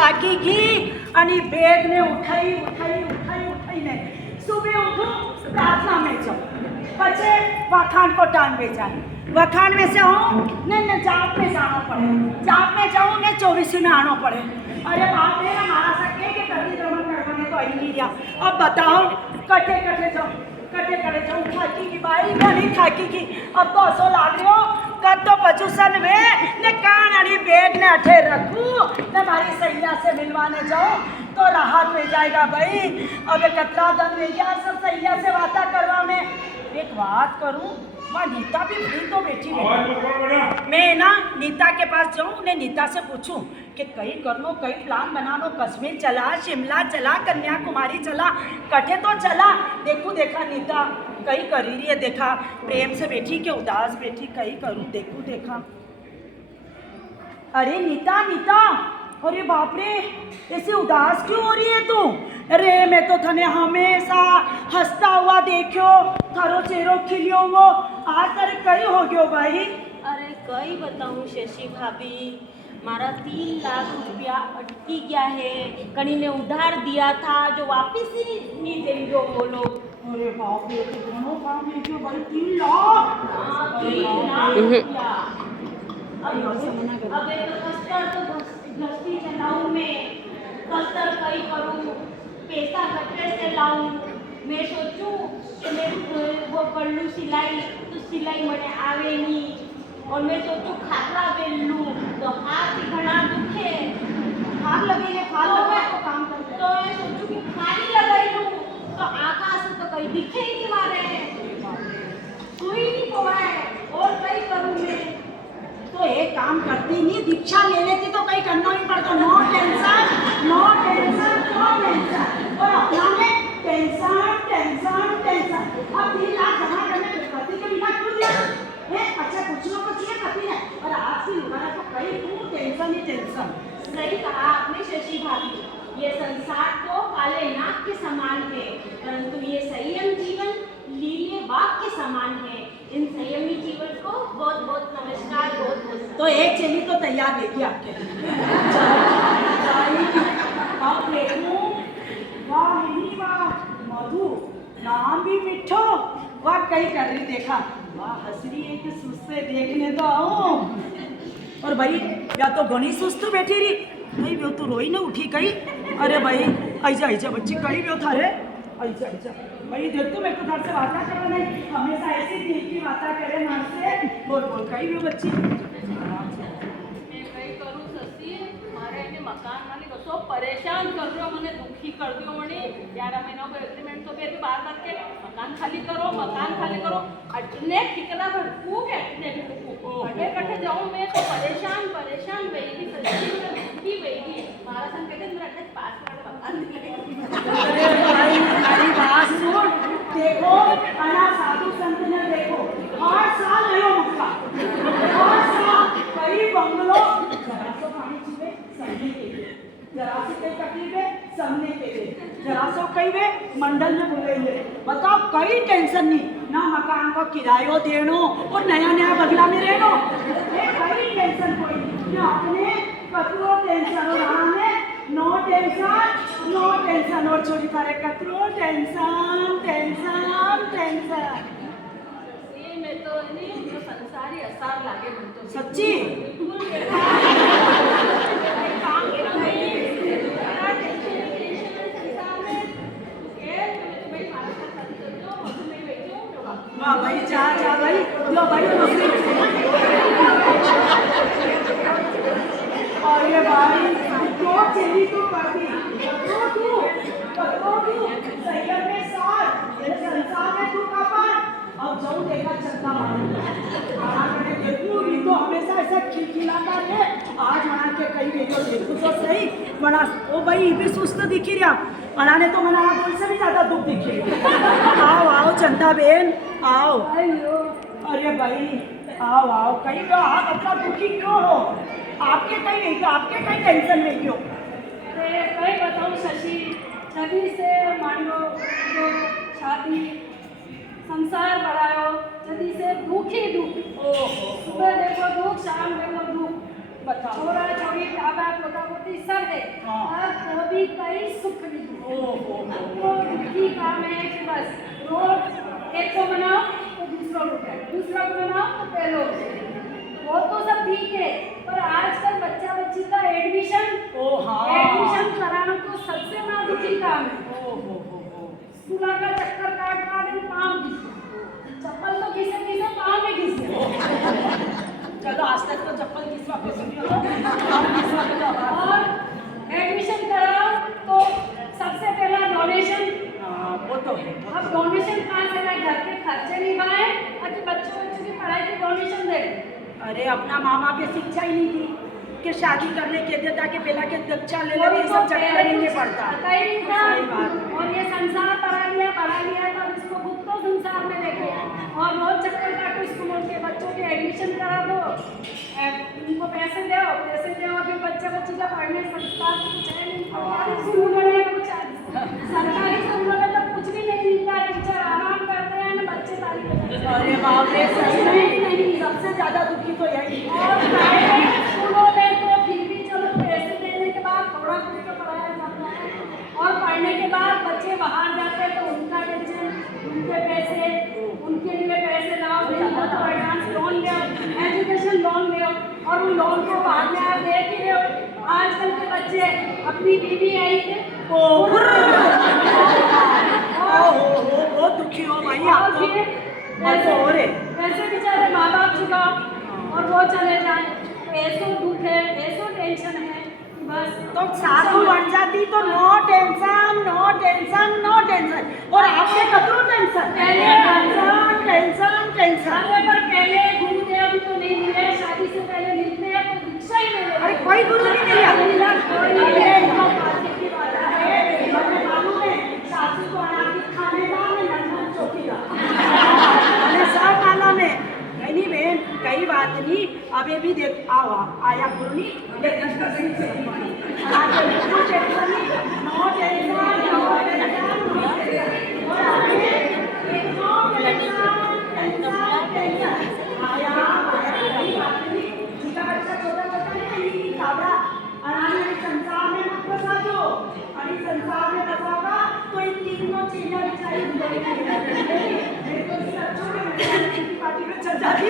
થાકી ગઈ અને બેગને ઉઠાઈને सुबह उठूं प्रार्थना में जाऊँ बच्चे वखान को टान में जाए वखान में से आऊँ ने जाप में जाना पड़े जाप में जाऊँ ने 24 में आना पड़े। अरे बाप रे हमारा सके कि प्रतिक्रमण करवाने तो आई नहीं रहा। अब बताओ कटे जाऊँ थाकी की बाई नहीं थाकी की। अब तो असो लाग रही हो कद तो पचूसन वे ने कान अड़ी बेग ने अठे रखूं ने मारी सैया से मिलवाने जाऊँ तो राहत मिल जाएगा भाई। अब कतरा दन में गया सब सैया से वाता करवा में। एक बात करूं वहाँ नीता भी फ्री तो बैठी है। मैं ना नीता के पास जाऊं उन्हें नीता से पूछूं कि कहीं करनो कहीं प्लान बनानो कश्मीर चला शिमला चला कन्याकुमारी चला कठे तो चला। देखा नीता कहीं कर रही है देखा प्रेम से बैठी के उदास बैठी कहीं करूं देखा। अरे नीता अरे बाप रे ऐसे उदास क्यों हो रही है तू? अरे मैं तो थने हमेशा हंसता हुआ देखियो थारो चेहरो खिलियो वो आज तेरे कई हो गयो भाई। अरे कई बताऊं शशि भाभी मारा 3 लाख रुपया अटकी गया है। कनी ने उधार दिया था जो वापस ही नहीं दे दो बोलो। अरे बाप रे दोनों काम में क्यों भाई 3 लाख? अबे तो कस्तर तो घसती चलाऊं मैं कस्तर कई करूं पैसा कटरे से लाऊं। मैं सोचूं कि मैं वो कर लूं सिलाई तो सिलाई मने आवे नहीं और मैं सोचूं खातरा बेल लूं तो हाथ ही घना दुखे हाथ लगेंगे फाल लगा तो काम करते तो मैं सोचूं कि खाली लगाई लूं तो आकाश से तो कहीं दिखे ही नहीं मारे सुई नहीं पवाए और कई करूं मैं। तो एक काम करती नहीं दीक्षा ले लेती तो कहीं करना नहीं पड़ता। नो टेंशन और अपना में टेंशन अब 3 लाख जमा करने पति के बिना क्यों दिया? अच्छा कुछ ना कुछ ये पति है और आज की युवा को कहीं खूब टेंशन ही टेंशन। सही कहा आपने शशि भाभी ये संसार तो काले नाग के समान है परंतु ये संयम जीवन लीले बाग के समान है। इन संयमी जीवन को बहुत बहुत नमस्कार बहुत तो एक चेली तो तैयार देखिए आपके अब देखूं वाह मधु नाम भी मिठो वाह कहीं कर रही देखा वाह हंस रही है कि सुस्ते देखने तो आऊं। और भाई या तो घनी सुस्त बैठी रही भाई वो तो रोई ना उठी कहीं। अरे भाई ऐसा बच्ची कहीं भी थारे ऐसा भाई देख तो मेरे को घर से वार्ता करो नहीं हमेशा ऐसी दिल की वार्ता करे मां से बोल कहीं भी बच्ची मैं कई करूँ ससी मारे ने मकान वाले कसो परेशान कर दियो मने दुखी कर दियो मने 11 महीना को एग्रीमेंट तो फिर भी बार के मकान खाली करो अटने ठिकना भड़कू के अटने भड़कू कटे जाऊं मैं तो परेशान वेगी सच्ची में दुखी वेगी मारा सन कहते मेरा अटने पासवर्ड मकान मिलेगा। अरे भाई मेरी बात सुन देखो अना साधु संत ने देखो हर साल नयो मौका हर साल कई बंगलो जरा सो पानी छीबे सबने के जरा से कई तकलीफे सबने के जरा सो कई वे मंडल में बोलेंगे बताओ कई टेंशन नहीं ना मकान को किरायो देनो और नया बंगला में रहनो ये कई टेंशन कोई ना अपने कतरो टेंशन और आने नो टेंशन और छोड़ी तारे कतरो टेंशन ये मैं तो नहीं जो संसारी असार लागे बनतो सच्ची वाह भाई जा भाई लो भाई और ये भाई तो चली तो कर दी तू सैयद में साथ ये संसार में तू कपार अब जाऊं देखा चलता मैंने देखूं भी तो हमेशा ऐसा खिलखिलाता है आज मना के कहीं देखो तो सही मना ओ भाई भी सुस्त दिखी रहा मना ने तो मना बोल से भी ज्यादा दुख दिखी आओ चंदा बेन आओ अरे भाई आओ कहीं तो आप अपना दुखी क्यों हो? आपके कहीं नहीं तो आपके कहीं टेंशन में क्यों? कई बताऊं शशि तभी से मान लो तो शादी संसार बढ़ायो जल्दी से दुख ही दुख सुबह देखो दुख शाम देखो दुख बताओ। छोरा छोरी बाबा पोता पोती सब है हाँ। और कभी कहीं सुख नहीं है। ओहो वो दुखी काम है कि बस रोज एक को बनाओ तो दूसरा उठे, दूसरा को बनाओ तो पहले उठे। वो तो सब ठीक है, पर आजकल बच्चा बच्ची का एडमिशन ओ हाँ। एडमिशन कराना तो सबसे बड़ा दुखी काम है। ओहो स्कूल का चक्कर काट काट के पाँव घिस गए। चप्पल तो घिसे घिसे पाँव में घिस गए। चलो आज तक तो चप्पल किसवा पे सुनी हो, अब किसवा पे तो आवाज। और एडमिशन कराओ तो सबसे पहला डोनेशन। हाँ, वो तो है। अब डोनेशन कहाँ से लाए? घर के खर्चे निभाए और बच्चों की पढ़ाई की डोनेशन दे। अरे अपना माँ बाप ने शिक्षा ही नहीं दी कि शादी करने के देता कि पहला के दक्षा ले ले, ये तो सब चक्कर नहीं पड़ता। पता ही नहीं था। सही बात है। और ये संसार बढ़ा लिया तो इसको खुद तो संसार में लेके और रोज चक्कर काटो स्कूलों के बच्चों के एडमिशन करा दो, उनको पैसे दो फिर बच्चे बच्ची का पढ़ने संस्कार तो कुछ है नहीं। सरकारी स्कूलों में कुछ सरकारी स्कूलों में तो कुछ भी नहीं मिलता। टीचर आराम करते हैं ना, बच्चे तारीफ करते हैं। अरे बाप रे, सही नहीं, सबसे ज्यादा दुखी तो यही। और प्राइवेट स्कूलों में तो फिर भी चलो पैसे देने के बाद थोड़ा कुछ तो पढ़ाया जाता है, और पढ़ने के बाद बच्चे बाहर जाते हैं तो उनका टेंशन, उनके पैसे, उनके लिए पैसे लाओ, नहीं हो तो एडवांस लोन ले, एजुकेशन लोन ले, और उन लोन को बाद में आप देख ही रहे हो। आजकल के बच्चे अपनी बीवी आई थे बहुत दुखी हो भाई आप और तो। फिर ऐसे हो रहे। पैसे बेचारे माँ बाप चुकाओ और वो चले जाए। ऐसो दुख है, ऐसो टेंशन है, बस। तो साधु बन जाती तो no tension no tension no tension, और आपके कतरू टेंशन, टेंशन टेंशन टेंशन। अरे पर पहले गुरुदेव तो नहीं मिले, शादी से पहले मिलते हैं तो दीक्षा ही मिले। अरे कोई गुरु नहीं मिला। कोई नहीं अरे मिला। इनको बातें की बात है, हमें मालूम है सासू को अनाथी खानेदार में नंदन चौकीदार, हमें सब मालूम है। नहीं बहन, कई बात नहीं, अबे भी देख आओ आया गुरु नहीं, लेकिन कसम से आगे no tension no tension no tension no tension, और आगे नो टेंशन आया कई बात नहीं। छोटा बच्चा छोटा नहीं काबरा अनाने संसार में मत फंसा दो, अरे संसार में फंसाओगा तो इन तीनों चीजें बेचारी मेरे को सच में पार्टी में चल जाती।